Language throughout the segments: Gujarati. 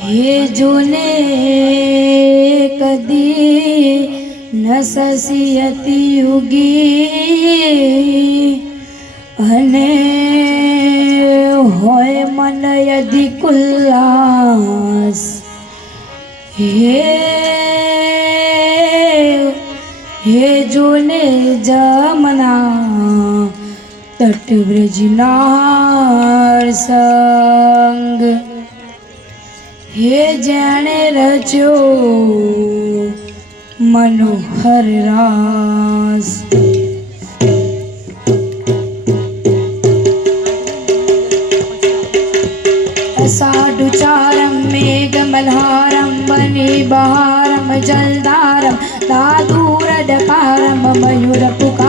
હે જોને કદી ન સસિયતી યુગી અને હોય મન યદિ કુલ્લાસ. હે હે જોને જમના તટ બ્રજનાર સંગ. હે જેણે રચ્યો મનોહર રાસ. અષાઢુચારમ મેઘમલ્હારમ વને બહારમ, જલધારમ દાદુરડકારમ મયુરપુકારમ મયુર વિસ્તારમ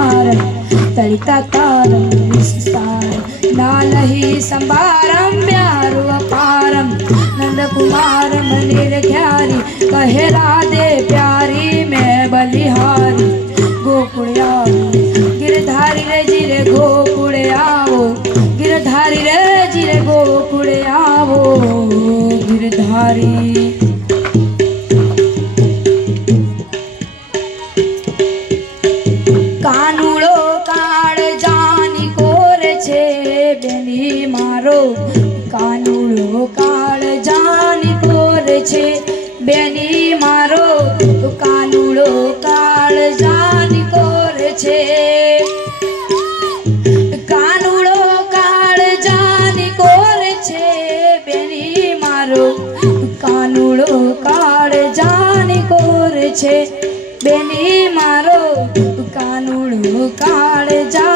तड़ता तारम विस्तार नालहि संभारम प्यारु अपारम। नंद कुमारम निर्घ्यारी पहरा दे प्यारी, मैं बलिहारी। गोकुड़िया गिरधारी रे जिरे गोकुड़ियाओ गिरधारी रे जिरे गोकुड़ियाओ गिरधारी। છે બેની મારો કાનુડો કાળ જાની કોર છે કાનુડો કાળ જાની કોર છે બેની મારો કાનુડો કાળ જાની કોર છે બેની મારો કાનુડો કાળ જાની